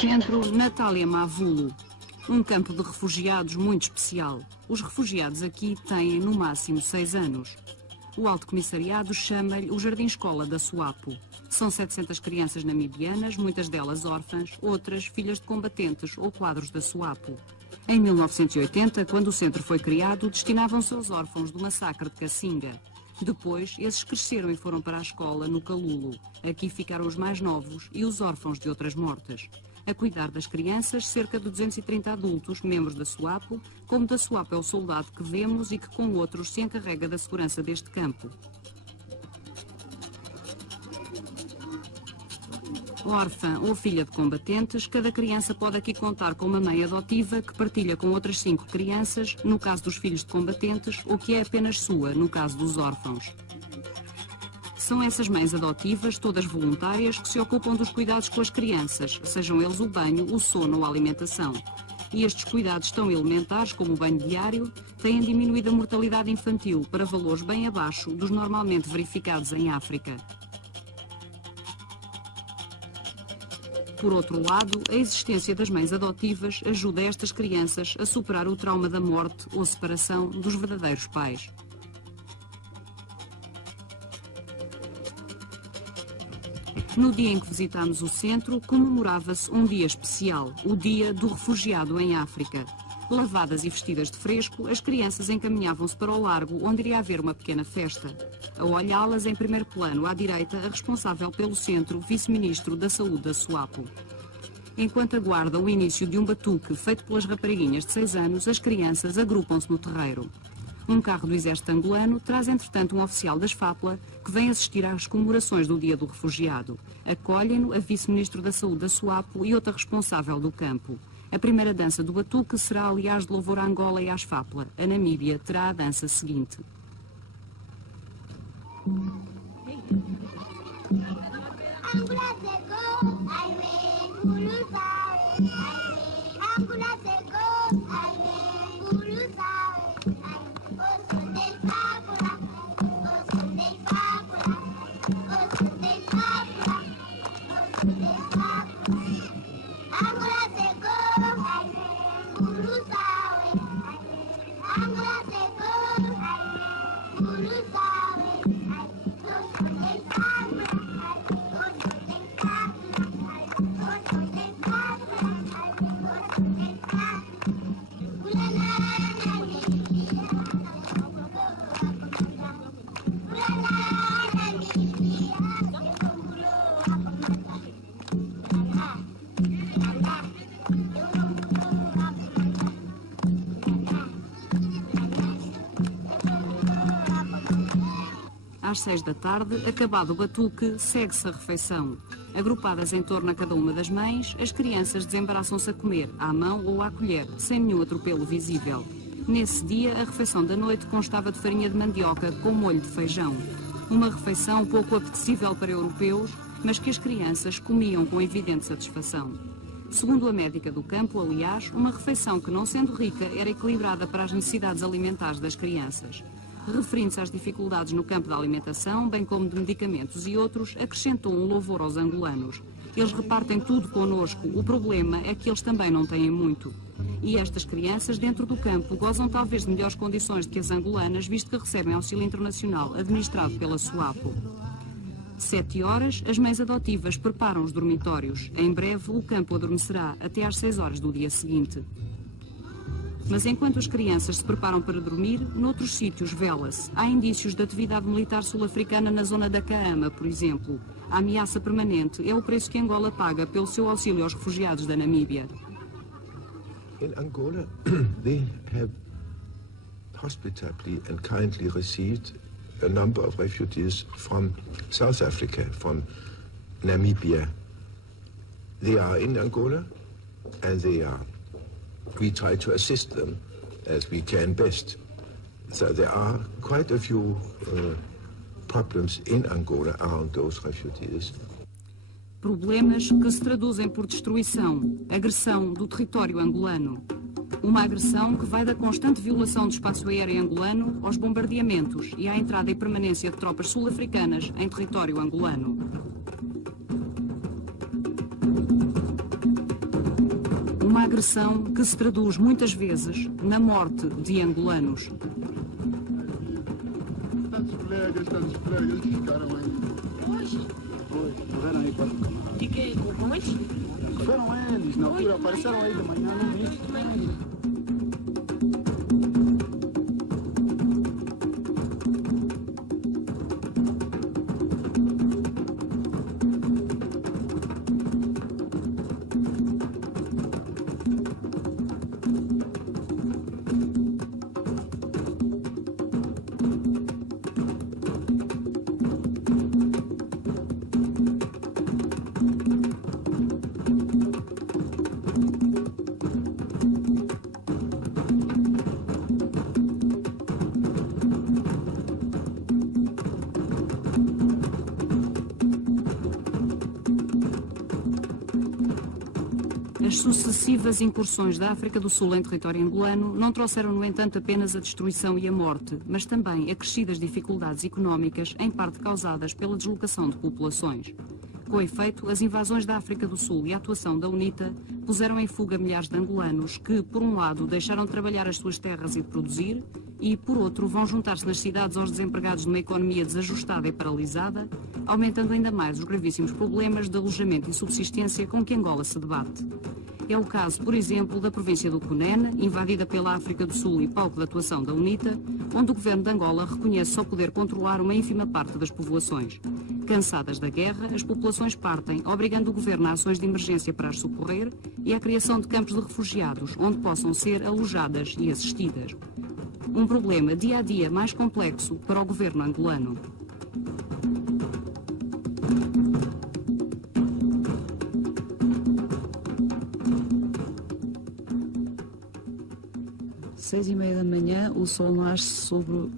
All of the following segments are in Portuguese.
Centro Natália Mavulo, um campo de refugiados muito especial. Os refugiados aqui têm no máximo 6 anos. O Alto Comissariado chama-lhe o Jardim-Escola da SWAPO. São 700 crianças namibianas, muitas delas órfãs, outras filhas de combatentes ou quadros da SWAPO. Em 1980, quando o centro foi criado, destinavam-se aos órfãos do massacre de Cassinga. Depois, esses cresceram e foram para a escola no Kalulo. Aqui ficaram os mais novos e os órfãos de outras mortas. A cuidar das crianças, cerca de 230 adultos, membros da SWAPO, como da SWAPO é o soldado que vemos e que com outros se encarrega da segurança deste campo. Órfã ou filha de combatentes, cada criança pode aqui contar com uma mãe adotiva que partilha com outras 5 crianças, no caso dos filhos de combatentes, ou que é apenas sua, no caso dos órfãos. São essas mães adotivas, todas voluntárias, que se ocupam dos cuidados com as crianças, sejam eles o banho, o sono ou a alimentação. E estes cuidados tão elementares, como o banho diário, têm diminuído a mortalidade infantil para valores bem abaixo dos normalmente verificados em África. Por outro lado, a existência das mães adotivas ajuda estas crianças a superar o trauma da morte ou separação dos verdadeiros pais. No dia em que visitámos o centro, comemorava-se um dia especial, o Dia do Refugiado em África. Lavadas e vestidas de fresco, as crianças encaminhavam-se para o largo, onde iria haver uma pequena festa. A olhá-las, em primeiro plano, à direita, a responsável pelo centro, vice-ministro da Saúde da SWAPO. Enquanto aguardam o início de um batuque feito pelas rapariguinhas de 6 anos, as crianças agrupam-se no terreiro. Um carro do exército angolano traz, entretanto, um oficial das FAPLA que vem assistir às comemorações do Dia do Refugiado. Acolhem-no a vice-ministro da Saúde da SWAPO e outra responsável do campo. A primeira dança do batuque será, aliás, de louvor à Angola e às FAPLA. A Namíbia terá a dança seguinte. Às 6 da tarde, acabado o batuque, segue-se a refeição. Agrupadas em torno a cada uma das mães, as crianças desembaraçam-se a comer, à mão ou à colher, sem nenhum atropelo visível. Nesse dia, a refeição da noite constava de farinha de mandioca com molho de feijão. Uma refeição pouco apetecível para europeus, mas que as crianças comiam com evidente satisfação. Segundo a médica do campo, aliás, uma refeição que, não sendo rica, era equilibrada para as necessidades alimentares das crianças. Referindo-se às dificuldades no campo da alimentação, bem como de medicamentos e outros, acrescentou um louvor aos angolanos. Eles repartem tudo connosco, o problema é que eles também não têm muito. E estas crianças, dentro do campo, gozam talvez de melhores condições do que as angolanas, visto que recebem auxílio internacional administrado pela SWAPO. 7 horas, as mães adotivas preparam os dormitórios. Em breve, o campo adormecerá até às 6 horas do dia seguinte. Mas enquanto as crianças se preparam para dormir, noutros sítios vela-se. Há indícios de atividade militar sul-africana na zona da Kaama, por exemplo. A ameaça permanente é o preço que Angola paga pelo seu auxílio aos refugiados da Namíbia. In Angola, they have hospitably and kindly received a number of refugees from South Africa, from Namibia. They are in Angola and we try to assist them as we can best. So there are quite a few problems in Angola around those refugees. Problemas que se traduzem por destruição, agressão do território angolano. Uma agressão que vai da constante violação do espaço aéreo angolano aos bombardeamentos e à entrada e permanência de tropas sul-africanas em território angolano. agressão que se traduz muitas vezes na morte de angolanos. Tantos colegas que ficaram aí. Hoje? Foi, morreram aí 4 camaradas. De quem? Como Foram eles, na altura, apareceram aí de manhã, não vi. As sucessivas incursões da África do Sul em território angolano não trouxeram, no entanto, apenas a destruição e a morte, mas também acrescidas dificuldades económicas, em parte causadas pela deslocação de populações. Com efeito, as invasões da África do Sul e a atuação da UNITA puseram em fuga milhares de angolanos que, por um lado, deixaram de trabalhar as suas terras e de produzir, e, por outro, vão juntar-se nas cidades aos desempregados de uma economia desajustada e paralisada, aumentando ainda mais os gravíssimos problemas de alojamento e subsistência com que Angola se debate. É o caso, por exemplo, da província do Cunene, invadida pela África do Sul e palco de atuação da UNITA, onde o governo de Angola reconhece só poder controlar uma ínfima parte das povoações. Cansadas da guerra, as populações partem, obrigando o governo a ações de emergência para as socorrer e à criação de campos de refugiados, onde possam ser alojadas e assistidas. Um problema dia a dia mais complexo para o governo angolano. Seis e meia da manhã, o sol nasce sobre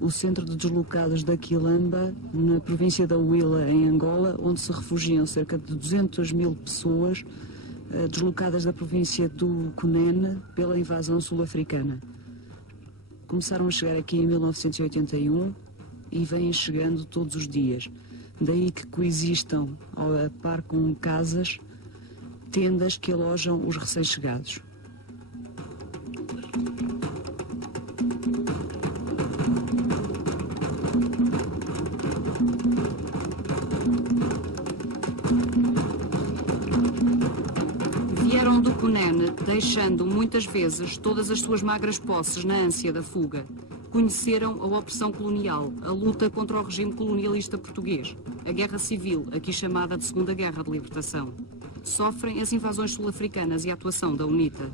o centro de deslocados da Quilamba, na província da Huila, em Angola, onde se refugiam cerca de 200.000 pessoas deslocadas da província do Cunene pela invasão sul-africana. Começaram a chegar aqui em 1981 e vêm chegando todos os dias. Daí que coexistam, a par com casas, tendas que alojam os recém-chegados. Vieram do Cunene, deixando muitas vezes todas as suas magras posses na ânsia da fuga. Conheceram a opressão colonial, a luta contra o regime colonialista português, a guerra civil, aqui chamada de Segunda Guerra de Libertação. Sofrem as invasões sul-africanas e a atuação da UNITA.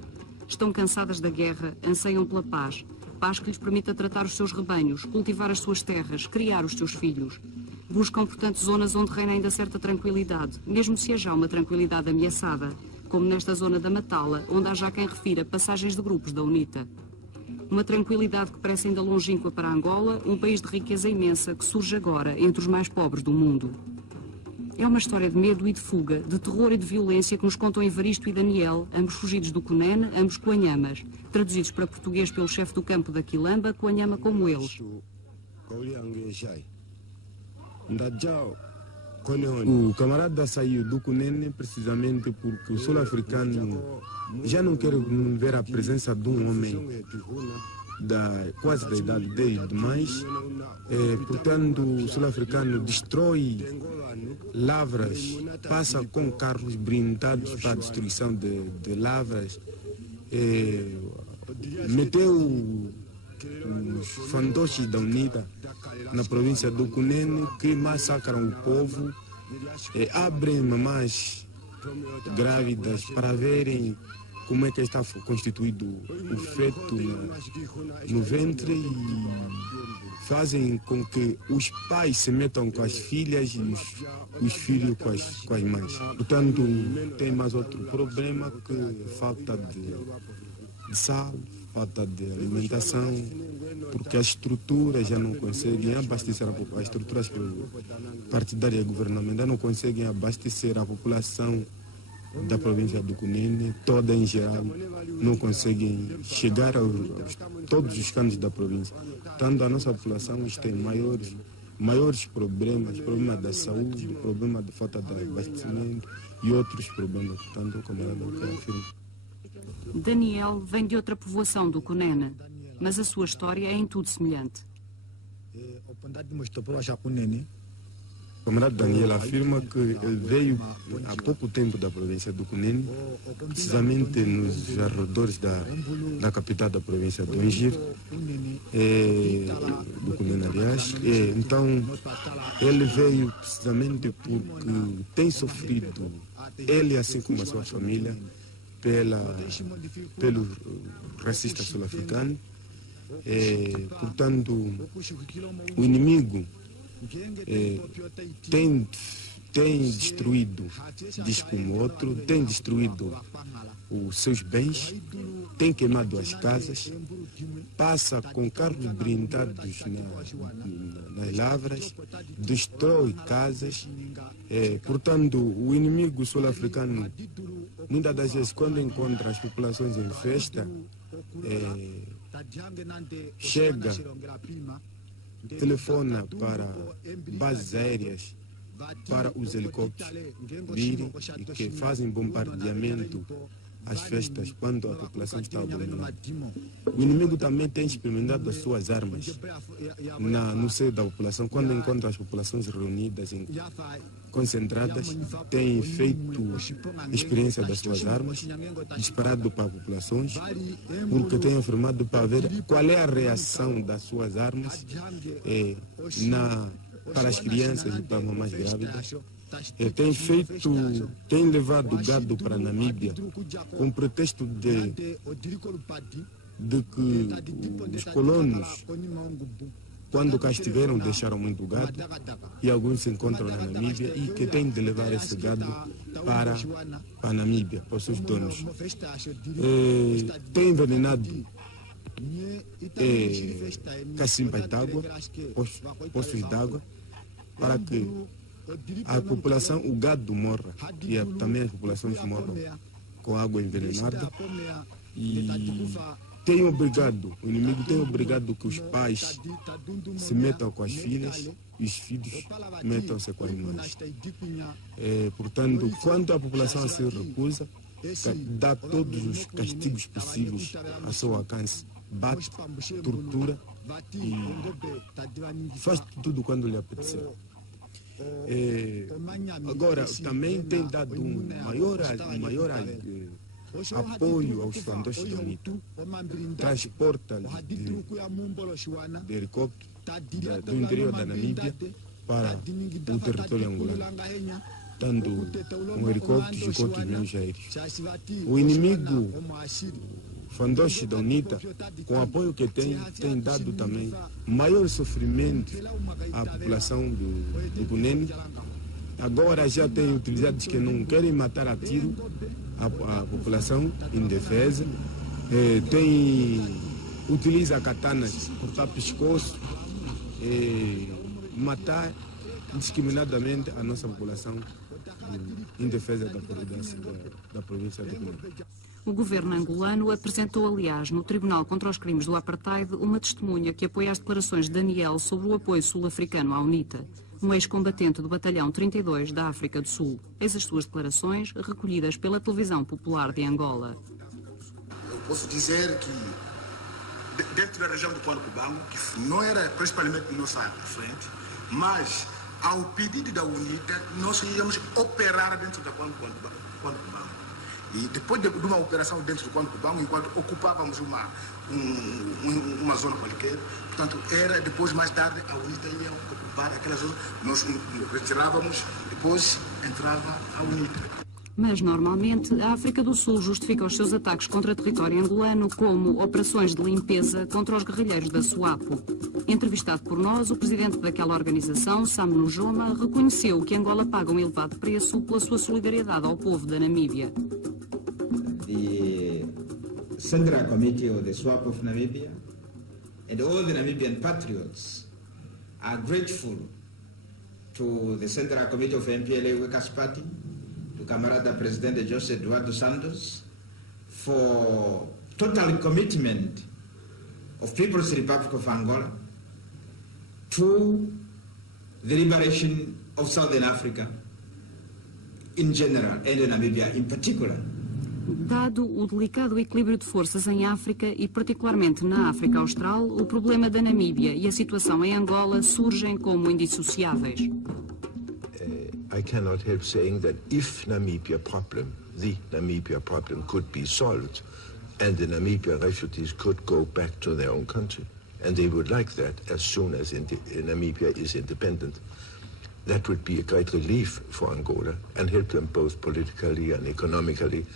Estão cansadas da guerra, anseiam pela paz, paz que lhes permita tratar os seus rebanhos, cultivar as suas terras, criar os seus filhos. Buscam, portanto, zonas onde reina ainda certa tranquilidade, mesmo se há já uma tranquilidade ameaçada, como nesta zona da Matala, onde há já quem refira passagens de grupos da UNITA. Uma tranquilidade que parece ainda longínqua para Angola, um país de riqueza imensa que surge agora entre os mais pobres do mundo. É uma história de medo e de fuga, de terror e de violência que nos contam Evaristo e Daniel, ambos fugidos do Cunene, ambos coanhamas, traduzidos para português pelo chefe do campo da Quilamba, coanhama como eles. O camarada saiu do Cunene precisamente porque o sul-africano já não quer ver a presença de um homem quase da idade dele demais. Portanto, o sul-africano destrói lavras, passa com carros blindados para a destruição de lavras, meteu os fantoches da UNITA na província do Cunene que massacram o povo, abrem mamães grávidas para verem como é que está constituído o feto no ventre e fazem com que os pais se metam com as filhas e os filhos com as mães. Portanto, tem mais outro problema que falta de sal, falta de alimentação, porque as estruturas já não conseguem abastecer as estruturas partidárias governamentais não conseguem abastecer a população da província do Cunene, toda em geral, não conseguem chegar a todos os cantos da província. Tanto a nossa população tem maiores problemas, problema da saúde, problema de falta de abastecimento e outros problemas, tanto o camarada que afirma. Daniel vem de outra povoação do Cunene, mas a sua história é em tudo semelhante. O camarada Daniel afirma que ele veio há pouco tempo da província do Cunene, precisamente nos arredores da capital da província do Ingir, do Cunene, aliás. Então, ele veio precisamente porque tem sofrido, ele assim como a sua família, pelo racista sul-africano. Portanto, o inimigo tem destruído, diz como outro, tem destruído os seus bens, tem queimado as casas, passa com carros blindados nas lavras, destrói casas. Portanto, o inimigo sul-africano, muitas das vezes, quando encontra as populações em festa, chega, telefona para bases aéreas, para os helicópteros virem e que fazem bombardeamento às festas quando a população está abominando. O inimigo também tem experimentado as suas armas no seio da população. Quando encontra as populações reunidas, concentradas, tem feito experiência das suas armas, disparado para populações, porque tem afirmado para ver qual é a reação das suas armas para as crianças e para as mamães grávidas. Tem levado gado para a Namíbia com pretexto de que os colonos, quando cá estiveram, deixaram muito gado e alguns se encontram na Namíbia e que têm de levar esse gado para a Namíbia, para os seus donos. Tem envenenado cacimba d'água, poços d'água, para que a população, o gado morra e também as populações morram com água envenenada. E o inimigo tem obrigado que os pais se metam com as filhas e os filhos metam-se com as mães. Portanto, quando a população se recusa, dá todos os castigos possíveis a seu alcance. Bate, tortura e faz tudo quando lhe apetecer. Agora, também tem dado um maior apoio aos fandoches da UNITA. Transporta de helicóptero do interior da Namíbia para o território angolano, dando um helicóptero e outros meios aéreos. O inimigo fandoche da UNITA, com o apoio que tem dado também maior sofrimento à população do Cunene. Agora já tem utilizados que não querem matar a tiro a população indefesa. Utiliza katanas, cortar pescoço, matar indiscriminadamente a nossa população indefesa da província do Cunene. O governo angolano apresentou, aliás, no Tribunal contra os Crimes do Apartheid, uma testemunha que apoia as declarações de Daniel sobre o apoio sul-africano à UNITA, um ex-combatente do Batalhão 32 da África do Sul. Eis as suas declarações, recolhidas pela televisão popular de Angola. Eu posso dizer que, dentro da região do Cubango, que não era principalmente nossa frente, mas, ao pedido da UNITA, nós íamos operar dentro da Cubango. E depois de uma operação dentro do Cubango, enquanto ocupávamos uma zona qualquer, portanto, depois, mais tarde, a UNITA ia ocupar aquela zona, nós retirávamos, depois entrava a UNITA. Mas, normalmente, a África do Sul justifica os seus ataques contra território angolano como operações de limpeza contra os guerrilheiros da SWAPO. Entrevistado por nós, o presidente daquela organização, Sam Nujoma, reconheceu que Angola paga um elevado preço pela sua solidariedade ao povo da Namíbia. The Central Committee of the SWAPO of Namibia and all the Namibian patriots are grateful to the Central Committee of MPLA Workers' Party, to Camarada President José Eduardo Santos, for total commitment of People's Republic of Angola to the liberation of Southern Africa in general and Namibia in particular. Dado o delicado equilíbrio de forças em África e particularmente na África Austral, o problema da Namíbia e a situação em Angola surgem como indissociáveis. I cannot help saying that if the Namibia problem could be solved and the Namibia refugees could go back to their own country, and they would like that as soon as Namibia is independent, that would be a great relief for Angola and help them both politically and economically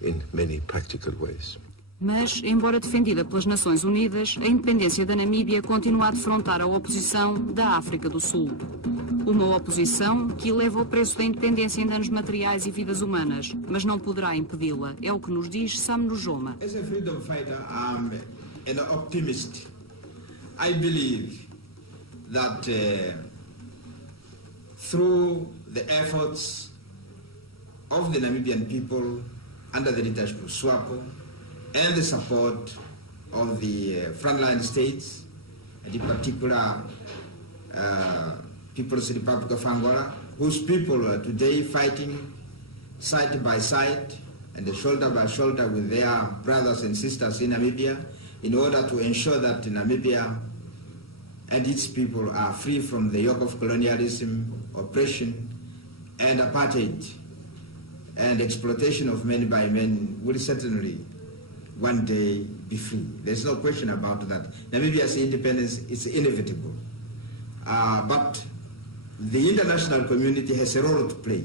in many practical ways. Mas, embora defendida pelas Nações Unidas, a independência da Namíbia continua a defrontar a oposição da África do Sul. Uma oposição que eleva o preço da independência em danos materiais e vidas humanas, mas não poderá impedi-la. É o que nos diz Sam Nujoma. As a freedom fighter, I'm an optimist. I believe that through the efforts of the Namibian people under the leadership of SWAPO and the support of the frontline states, and in particular People's Republic of Angola, whose people are today fighting side by side and shoulder by shoulder with their brothers and sisters in Namibia in order to ensure that Namibia and its people are free from the yoke of colonialism, oppression, and apartheid, and exploitation of men by men will certainly one day be free. There's no question about that. Namibia's independence is inevitable. But the international community has a role to play,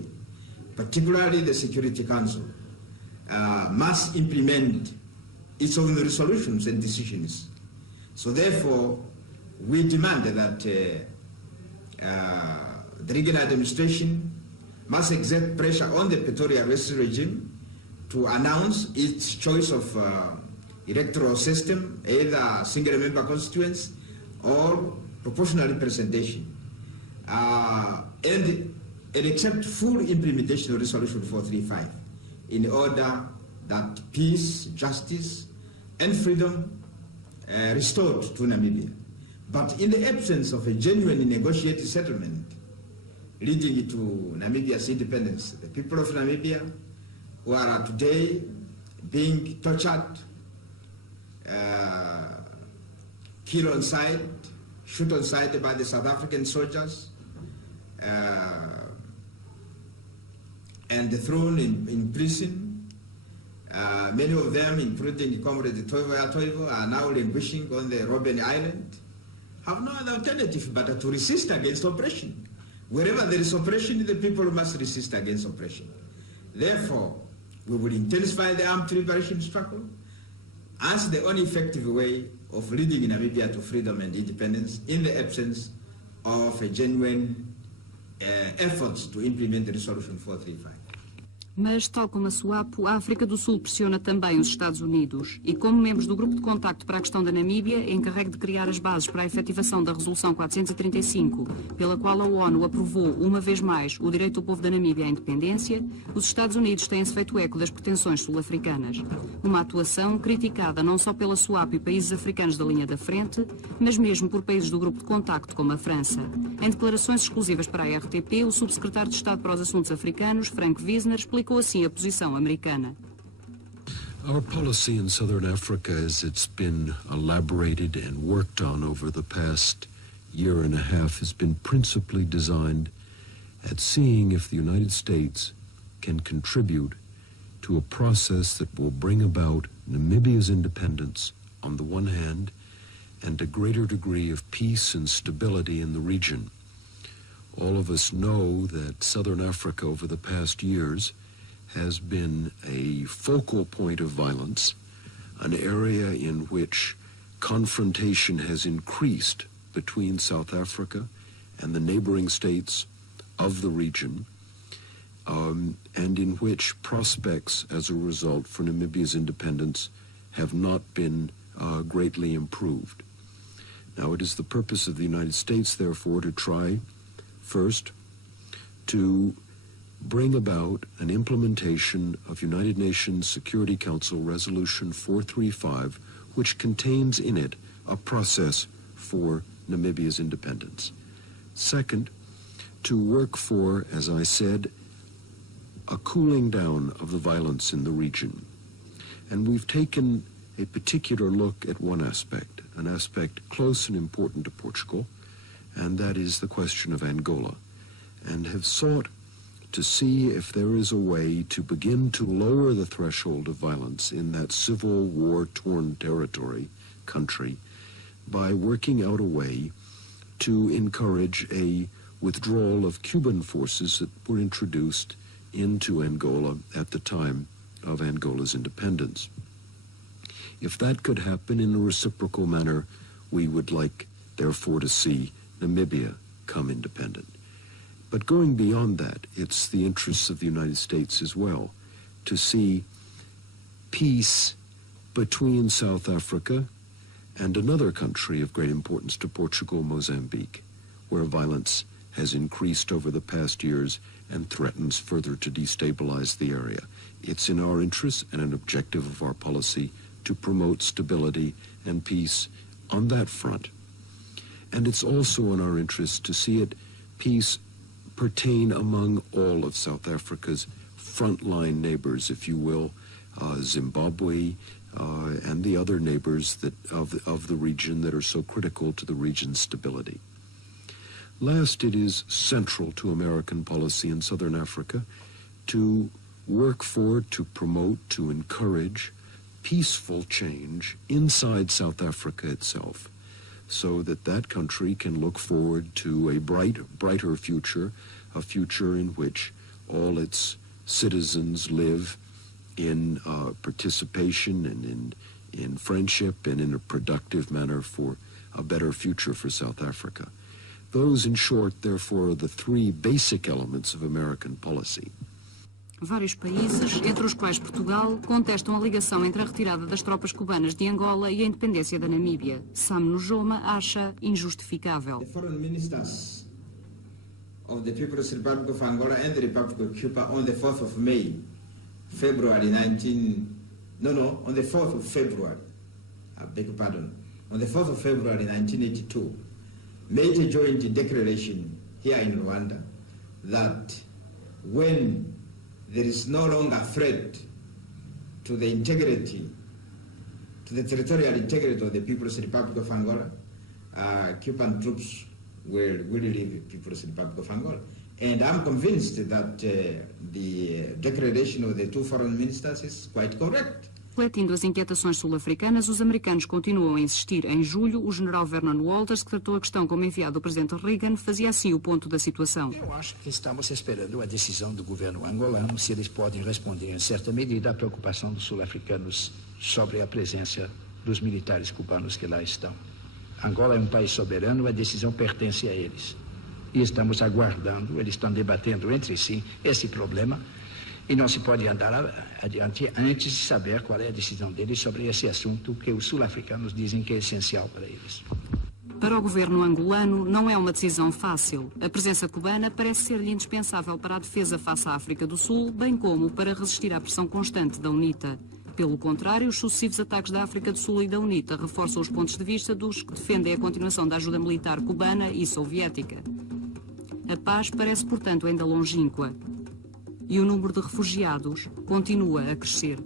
particularly the Security Council, must implement its own resolutions and decisions. So therefore, we demand that the Reagan administration must exert pressure on the Pretoria Arrest regime to announce its choice of electoral system, either single-member constituents or proportional representation, and accept full implementation of Resolution 435 in order that peace, justice, and freedom restored to Namibia. But in the absence of a genuine negotiated settlement leading to Namibia's independence, the people of Namibia who are today being tortured, killed on sight, shot on sight by the South African soldiers, and thrown in prison. Many of them, including Comrade Toivo, are now languishing on the Robben Island, have no other alternative but to resist against oppression. Wherever there is oppression, the people must resist against oppression. Therefore, we will intensify the armed liberation struggle as the only effective way of leading Namibia to freedom and independence in the absence of a genuine efforts to implement the Resolution 435. Mas, tal como a SWAPO, a África do Sul pressiona também os Estados Unidos e, como membros do Grupo de Contacto para a Questão da Namíbia, encarregue de criar as bases para a efetivação da Resolução 435, pela qual a ONU aprovou, uma vez mais, o direito do povo da Namíbia à independência, os Estados Unidos têm-se feito eco das pretensões sul-africanas. Uma atuação criticada não só pela SWAPO e países africanos da linha da frente, mas mesmo por países do Grupo de Contacto, como a França. Em declarações exclusivas para a RTP, o subsecretário de Estado para os Assuntos Africanos, Frank Wisner, explicou assim a posição americana. Our policy in Southern Africa, as it's been elaborated and worked on over the past year and a half, has been principally designed at seeing if the United States can contribute to a process that will bring about Namibia's independence on the one hand and a greater degree of peace and stability in the region. All of us know that Southern Africa over the past years has been a focal point of violence, an area in which confrontation has increased between South Africa and the neighboring states of the region, and in which prospects as a result for Namibia's independence have not been greatly improved. Now, it is the purpose of the United States, therefore, to try, first, to bring about an implementation of United Nations Security Council Resolution 435, which contains in it a process for Namibia's independence. Second, to work for, as I said, a cooling down of the violence in the region, And we've taken a particular look at one aspect, an aspect close and important to Portugal, and that is the question of Angola, and have sought to see if there is a way to begin to lower the threshold of violence in that civil war-torn country, by working out a way to encourage a withdrawal of Cuban forces that were introduced into Angola at the time of Angola's independence. If that could happen in a reciprocal manner, we would like, therefore, to see Namibia come independent. But going beyond that, it's the interests of the United States as well to see peace between South Africa and another country of great importance to Portugal, Mozambique, where violence has increased over the past years and threatens further to destabilize the area. It's in our interest and an objective of our policy to promote stability and peace on that front. And it's also in our interest to see peace pertain among all of South Africa's frontline neighbors, if you will, Zimbabwe and the other neighbors of the region that are so critical to the region's stability. Last, it is central to American policy in Southern Africa to work for, to promote, to encourage peaceful change inside South Africa itself, so that that country can look forward to a brighter future, a future in which all its citizens live in participation and in friendship and in a productive manner for a better future for South Africa. Those, in short, therefore, are the three basic elements of American policy. Vários países, entre os quais Portugal, contestam a ligação entre a retirada das tropas cubanas de Angola e a independência da Namíbia. Sam Nujoma acha injustificável. The foreign ministers of the People's Republic of Angola and the Republic of Cuba on the 4th of May, on the 4th of February, I beg your pardon, on the 4th of February 1982, made a joint declaration here in Rwanda that when there is no longer a threat to the integrity, to the territorial integrity of the People's Republic of Angola, Cuban troops will leave the People's Republic of Angola. And I'm convinced that the declaration of the two foreign ministers is quite correct. Refletindo as inquietações sul-africanas, os americanos continuam a insistir. Em julho, o general Vernon Walters, que tratou a questão como enviado do presidente Reagan, fazia assim o ponto da situação. Eu acho que estamos esperando a decisão do governo angolano, se eles podem responder em certa medida à preocupação dos sul-africanos sobre a presença dos militares cubanos que lá estão. Angola é um país soberano, a decisão pertence a eles. E estamos aguardando, eles estão debatendo entre si esse problema, e não se pode andar adiante antes de saber qual é a decisão deles sobre esse assunto que os sul-africanos dizem que é essencial para eles. Para o governo angolano, não é uma decisão fácil. A presença cubana parece ser-lhe indispensável para a defesa face à África do Sul, bem como para resistir à pressão constante da UNITA. Pelo contrário, os sucessivos ataques da África do Sul e da UNITA reforçam os pontos de vista dos que defendem a continuação da ajuda militar cubana e soviética. A paz parece, portanto, ainda longínqua. E o número de refugiados continua a crescer.